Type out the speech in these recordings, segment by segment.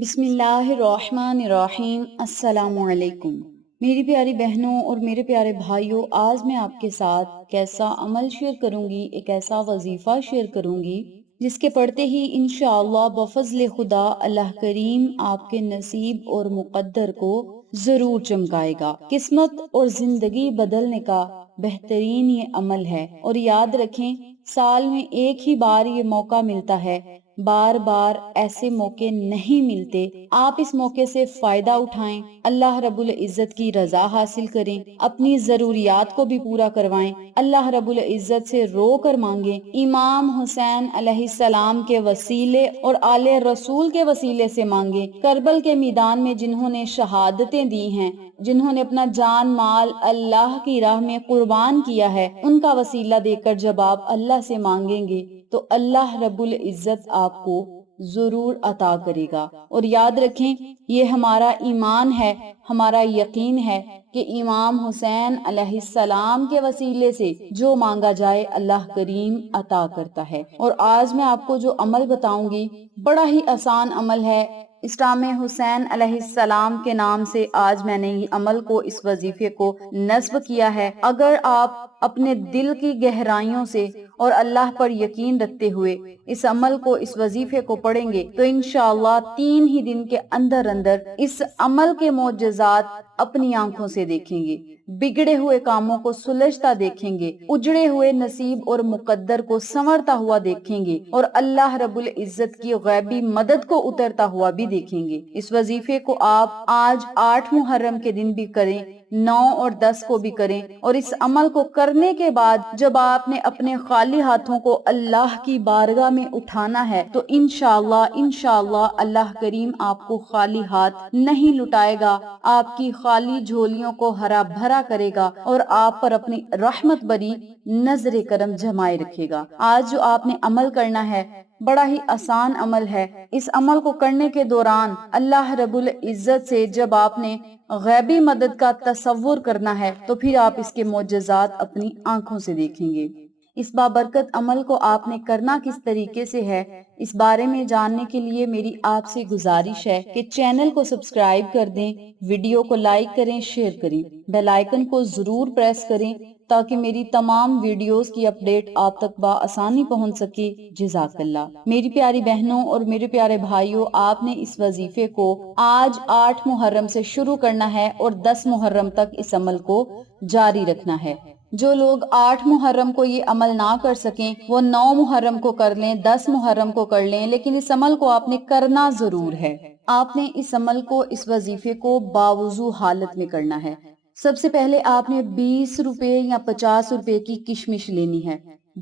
بسم اللہ الرحمن الرحیم۔ السلام علیکم میری پیاری بہنوں اور میرے پیارے بھائیوں، آج میں آپ کے ساتھ کیسا عمل شیئر کروں گی، ایک ایسا وظیفہ شیئر کروں گی جس کے پڑھتے ہی انشاءاللہ بفضل خدا اللہ کریم آپ کے نصیب اور مقدر کو ضرور چمکائے گا۔ قسمت اور زندگی بدلنے کا بہترین یہ عمل ہے، اور یاد رکھیں سال میں ایک ہی بار یہ موقع ملتا ہے، بار بار ایسے موقع نہیں ملتے۔ آپ اس موقع سے فائدہ اٹھائیں، اللہ رب العزت کی رضا حاصل کریں، اپنی ضروریات کو بھی پورا کروائیں، اللہ رب العزت سے رو کر مانگیں، امام حسین علیہ السلام کے وسیلے اور آل رسول کے وسیلے سے مانگیں۔ کربل کے میدان میں جنہوں نے شہادتیں دی ہیں، جنہوں نے اپنا جان مال اللہ کی راہ میں قربان کیا ہے، ان کا وسیلہ دے کر جب آپ اللہ سے مانگیں گے تو اللہ رب العزت آپ کو ضرور عطا کرے گا۔ اور یاد رکھیں یہ ہمارا ایمان ہے، ہمارا یقین ہے کہ امام حسین علیہ السلام کے وسیلے سے جو مانگا جائے اللہ کریم عطا کرتا ہے۔ اور آج میں آپ کو جو عمل بتاؤں گی بڑا ہی آسان عمل ہے۔ اسلام حسین علیہ السلام کے نام سے آج میں نے یہ عمل کو، اس وظیفے کو نصب کیا ہے۔ اگر آپ اپنے دل کی گہرائیوں سے اور اللہ پر یقین رکھتے ہوئے اس عمل کو، اس وظیفے کو پڑھیں گے تو انشاءاللہ 3 ہی دن کے اندر اس عمل کے معجزات اپنی آنکھوں سے دیکھیں گے، بگڑے ہوئے کاموں کو سلجھتا دیکھیں گے، اجڑے ہوئے نصیب اور مقدر کو سنورتا ہوا دیکھیں گے، اور اللہ رب العزت کی غیبی مدد کو اترتا ہوا بھی دیکھیں گے۔ اس وظیفے کو آپ آج 8 محرم کے دن بھی کریں، 9 اور 10 کو بھی کریں، اور اس عمل کو کرنے کے بعد جب آپ نے اپنے خالی ہاتھوں کو اللہ کی بارگاہ میں اٹھانا ہے تو انشاءاللہ اللہ کریم آپ کو خالی ہاتھ نہیں لٹائے گا، آپ کی خالی جھولیوں کو ہرا بھرا کرے گا اور آپ پر اپنی رحمت بری نظر کرم جمائے رکھے گا۔ آج جو آپ نے عمل کرنا ہے بڑا ہی آسان عمل ہے۔ اس عمل کو کرنے کے دوران اللہ رب العزت سے جب آپ نے غیبی مدد کا تصور کرنا ہے تو پھر آپ اس کے معجزات اپنی آنکھوں سے دیکھیں گے۔ اس بابرکت عمل کو آپ نے کرنا کس طریقے سے ہے، اس بارے میں جاننے کے لیے میری آپ سے گزارش ہے کہ چینل کو سبسکرائب کر دیں، ویڈیو کو لائک کریں، شیئر کریں، بیل آئیکن کو ضرور پریس کریں تاکہ میری تمام ویڈیوز کی اپڈیٹ آپ تک بآسانی پہنچ سکے۔ جزاک اللہ۔ میری پیاری بہنوں اور میرے پیارے بھائیوں، آپ نے اس وظیفے کو آج 8 محرم سے شروع کرنا ہے اور 10 محرم تک اس عمل کو جاری رکھنا ہے۔ جو لوگ 8 محرم کو یہ عمل نہ کر سکیں وہ 9 محرم کو کر لیں، 10 محرم کو کر لیں، لیکن اس عمل کو آپ نے کرنا ضرور ہے۔ آپ نے اس عمل کو، اس وظیفے کو باوضو حالت میں کرنا ہے۔ سب سے پہلے آپ نے 20 روپے یا 50 روپے کی کشمش لینی ہے۔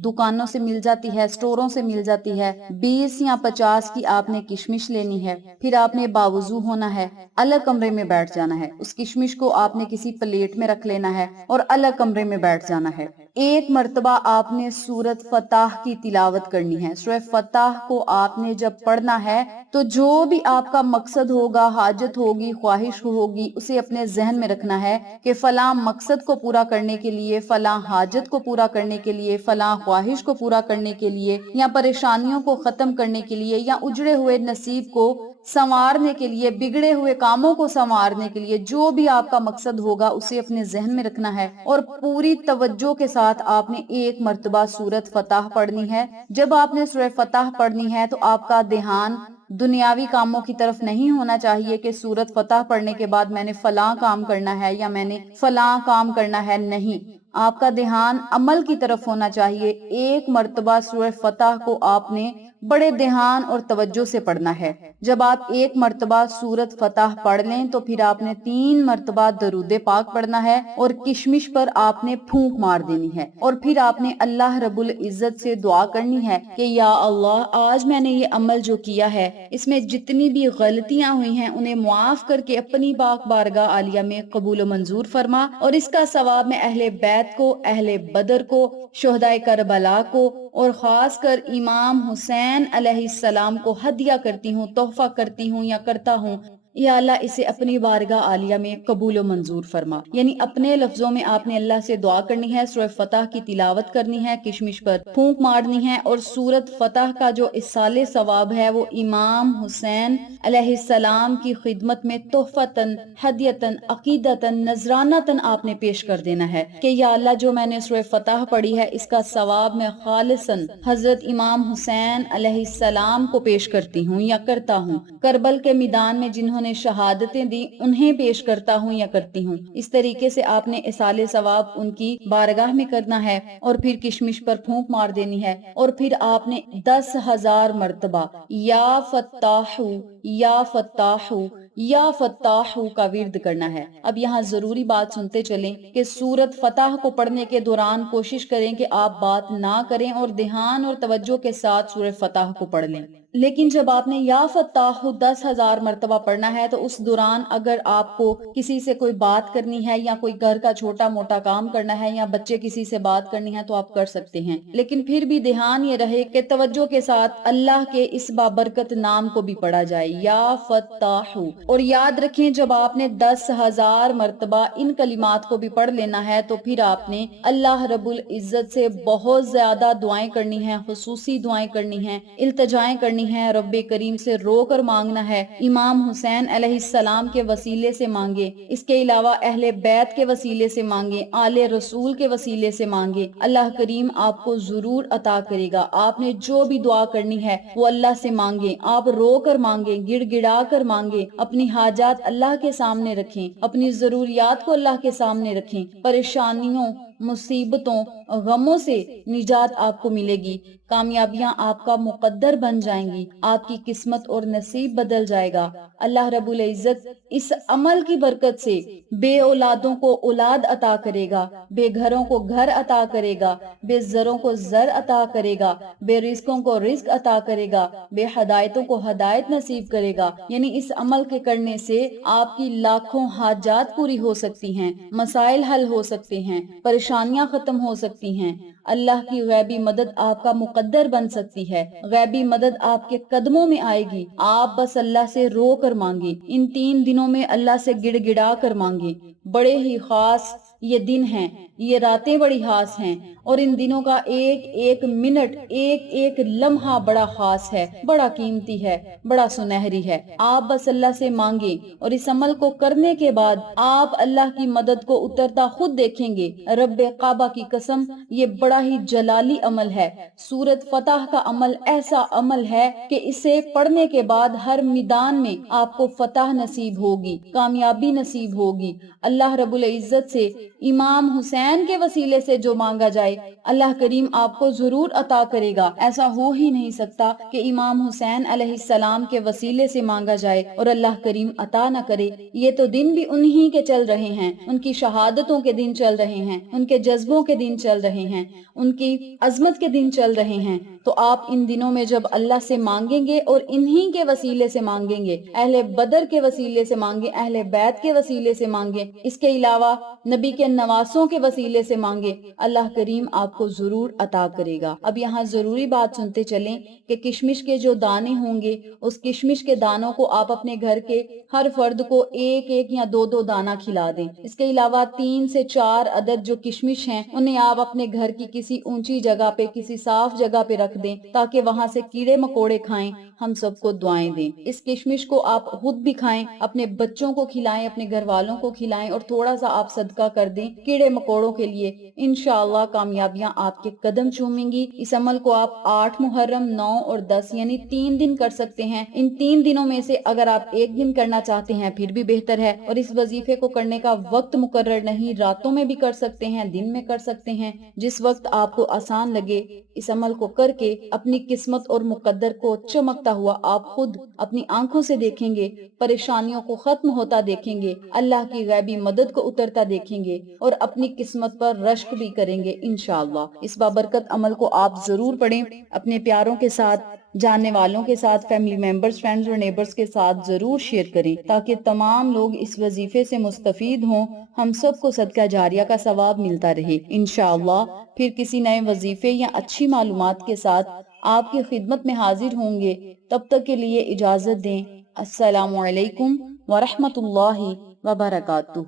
دکانوں سے مل جاتی ہے، سٹوروں سے مل جاتی ہے۔ 20 یا 50 کی آپ نے کشمش لینی ہے۔ پھر آپ نے باوضو ہونا ہے، الگ کمرے میں بیٹھ جانا ہے۔ اس کشمش کو آپ نے کسی پلیٹ میں رکھ لینا ہے اور الگ کمرے میں بیٹھ جانا ہے۔ ایک مرتبہ آپ نے سورۃ فتح کی تلاوت کرنی ہے۔ سورۃ فتح کو آپ نے جب پڑھنا ہے تو جو بھی آپ کا مقصد ہوگا، حاجت ہوگی، خواہش ہوگی، اسے اپنے ذہن میں رکھنا ہے کہ فلاں مقصد کو پورا کرنے کے لیے، فلاں حاجت کو پورا کرنے کے لیے، فلاں خواہش کو پورا کرنے کے لیے، یا پریشانیوں کو ختم کرنے کے لیے، یا اجڑے ہوئے نصیب کو سنوارنے کے لیے، بگڑے ہوئے کاموں کو سنوارنے کے لیے، جو بھی آپ کا مقصد ہوگا اسے اپنے ذہن میں رکھنا ہے اور پوری توجہ کے ساتھ آپ نے ایک مرتبہ سورۃ فتح پڑھنی ہے۔ جب آپ نے سورۃ فتح پڑھنی ہے تو آپ کا دھیان دنیاوی کاموں کی طرف نہیں ہونا چاہیے کہ سورۃ فتح پڑھنے کے بعد میں نے فلاں کام کرنا ہے یا میں نے فلاں کام کرنا ہے۔ نہیں، آپ کا دھیان عمل کی طرف ہونا چاہیے۔ ایک مرتبہ سورۃ فتح کو آپ نے بڑے دھیان اور توجہ سے پڑھنا ہے۔ جب آپ ایک مرتبہ سورۃ فتح پڑھ لیں تو پھر آپ نے 3 مرتبہ درود پاک پڑھنا ہے اور کشمش پر آپ نے پھونک مار دینی ہے، اور پھر آپ نے اللہ رب العزت سے دعا کرنی ہے کہ یا اللہ، آج میں نے یہ عمل جو کیا ہے اس میں جتنی بھی غلطیاں ہوئی ہیں انہیں معاف کر کے اپنی پاک بارگاہ عالیہ میں قبول و منظور فرما، اور اس کا ثواب میں اہل بیت کو، اہل بدر کو، شہدائے کربلا کو، اور خاص کر امام حسین علیہ السلام کو ہدیہ کرتی ہوں، تحفہ کرتی ہوں یا کرتا ہوں۔ یا اللہ इसे अपनी बारगाह आलिया में कबूल व मंजूर फरमा। यानी अपने लफ्जों में आपने अल्लाह से दुआ करनी है, सूरह फतह की तिलावत करनी है, किशमिश पर फूंक मारनी है और सूरत फतह का जो इसाले सवाब है वो इमाम हुसैन अलैहिस्सलाम की खिदमत में तोहफतन, हदियतन, अकीदतन, नजरानतन आपने पेश कर देना है कि या अल्लाह जो मैंने सूरह फतह पढ़ी है इसका सवाब मैं खालिसन हजरत इमाम हुसैन अलैहिस्सलाम को पेश करती हूँ या करता हूँ। करबल के मैदान में जिन्होंने शहादतें दी उन्हें पेश करता हूँ या करती हूँ। इस तरीके से आपने इसाले सवाब उनकी बारगाह में करना है और फिर किशमिश पर फूंक मार देनी है और फिर आपने 10,000 मर्तबा या फत्ताहू या फत्ताहू या फत्ताहू का विर्द करना है। अब यहाँ जरूरी बात सुनते चलें कि सूरत फतह को पढ़ने के दौरान कोशिश करें कि आप बात ना करें और ध्यान और तवज्जो के साथ सूरत फतह को पढ़ लें। लेकिन जब आपने या फत्ताहू 10,000 मर्तबा पढ़ना है तो उस दौरान अगर आपको किसी से कोई बात करनी है या कोई घर का छोटा मोटा काम करना है या बच्चे किसी से बात करनी है तो आप कर सकते हैं, लेकिन फिर भी ध्यान ये रहे कि तवज्जो के साथ अल्लाह के इस बाबरकत नाम को भी पढ़ा जाए, या फत्ताहू। और याद रखें जब आपने 10,000 मर्तबा इन कलिमात को भी पढ़ लेना है तो फिर आपने अल्लाह रब्बुल इज्जत से बहुत ज्यादा दुआएं करनी है, खुसूसी दुआएं करनी है, इल्तजाएं करनी है, रब्बे करीम से रो कर मांगना है, इमाम हुसैन अलैहिस्सलाम के वसीले से मांगे, इसके अलावा अहले बैत के वसीले से मांगे, आले रसूल के वसीले से मांगे। अल्लाह करीम आपको जरूर अता करेगा। आपने जो भी दुआ करनी है वो अल्लाह से मांगे, आप रो कर मांगे, गिड़गिड़ा कर मांगे, अपनी हाजात अल्लाह के सामने रखें, अपनी जरूरियात को अल्लाह के सामने रखें। परेशानियों, मुसीबतों, गमों से निजात आपको मिलेगी, कामयाबियां आपका मुकद्दर बन जाएंगी, आपकी किस्मत और नसीब बदल जाएगा। अल्लाह रब्बुल इज्जत इस अमल की बरकत से बे औलादों को औलाद अता करेगा, बेघरों को घर अता करेगा, बेज़रों को जर अता करेगा, बेरिज़्कों को रिज़्क अता करेगा, बेहदायतों को हदायत नसीब करेगा। यानी इस अमल के करने से आपकी लाखों हाजात पूरी हो सकती हैं, मसाइल हल हो सकते हैं, परेशानियां खत्म हो सकती हैं। अल्लाह की गैबी मदद आपका मुकद्दर बन सकती है, गैबी मदद आपके कदमों में आएगी। आप बस अल्लाह से रो कर मांगे, इन 3 दिनों में अल्लाह से गिड़गिड़ा कर मांगे। बड़े ही खास ये दिन हैं, ये रातें बड़ी खास हैं और इन दिनों का एक एक मिनट, एक एक लम्हा बड़ा खास है, बड़ा कीमती है, बड़ा सुनहरी है। आप बस अल्लाह से मांगे और इस अमल को करने के बाद आप अल्लाह की मदद को उतरता खुद देखेंगे। रब्बे काबा की कसम, ये बड़ा ही जलाली अमल है। सूरत फतह का अमल ऐसा अमल है कि इसे पढ़ने के बाद हर मैदान में आपको फतह नसीब होगी, कामयाबी नसीब होगी। अल्लाह रब्बुल इज्जत से इमाम हुसैन के वसीले से जो मांगा जाए अल्लाह करीम आपको जरूर अता करेगा। ऐसा हो ही नहीं सकता कि इमाम हुसैन अलैहिस्सलाम के वसीले से मांगा जाए और अल्लाह करीम अता न करे। ये तो दिन भी उन्हीं के चल रहे हैं, उनकी शहादतों के दिन चल रहे हैं, उनके जज्बों के दिन चल रहे हैं, उनकी अजमत के दिन चल रहे हैं। तो आप इन दिनों में जब अल्लाह से मांगेंगे और इन्हीं के वसीले से मांगेंगे, अहले बदर के वसीले से मांगे, अहले बैत के वसीले से मांगे, इसके अलावा नबी के नवासों के वसीले से मांगे, अल्लाह करीम आपको जरूर अता करेगा। अब यहाँ जरूरी बात सुनते चलें कि किशमिश के जो दाने होंगे उस किशमिश के दानों को आप अपने घर के हर फर्द को एक एक या दो दो दाना खिला दें। इसके अलावा 3 से 4 अदद जो किशमिश हैं उन्हें आप अपने घर की किसी ऊंची जगह पे, किसी साफ जगह पे रख दें ताकि वहां से कीड़े मकोड़े खाएं, हम सबको दुआएं दें। इस किशमिश को आप खुद भी खाएं, अपने बच्चों को खिलाएं, अपने घर वालों को खिलाएं और थोड़ा सा आप सदका कर दें कीड़े मकोड़ों के लिए। इंशाअल्लाह कामयाबियां आपके कदम चूमेंगी। इस अमल को आप 8 मुहर्रम, 9 और 10 यानी 3 दिन कर सकते हैं। इन 3 दिनों में से अगर आप एक दिन करना चाहते हैं फिर भी बेहतर है। और इस वजीफे को करने का वक्त मुकर्रर नहीं, रातों में भी कर सकते हैं, दिन में कर सकते हैं, जिस वक्त आपको आसान लगे। इस अमल को करके अपनी किस्मत और मुकद्दर को चमकता हुआ आप खुद अपनी आंखों से देखेंगे, परेशानियों को खत्म होता देखेंगे, अल्लाह की गैबी मदद को उतरता देखेंगे और अपनी किस्मत पर रश्क भी करेंगे इंशाअल्लाह। इस बाबरकत अमल को आप जरूर पढ़ें, अपने प्यारों के साथ, जानने वालों के साथ, फैमिली मेंबर्स, फ्रेंड्स और नेबर्स के साथ जरूर शेयर करें ताकि तमाम लोग इस वजीफे से मुस्तफीद हों, हम सबको सदका जारिया का सवाब मिलता रहे इंशाअल्लाह। फिर किसी नए वजीफे या अच्छी मालूमात के साथ आपकी खिदमत में हाजिर होंगे। तब तक के लिए इजाजत दें। अस्सलामु अलैकुम ورحمۃ اللہ وبرکاتہ۔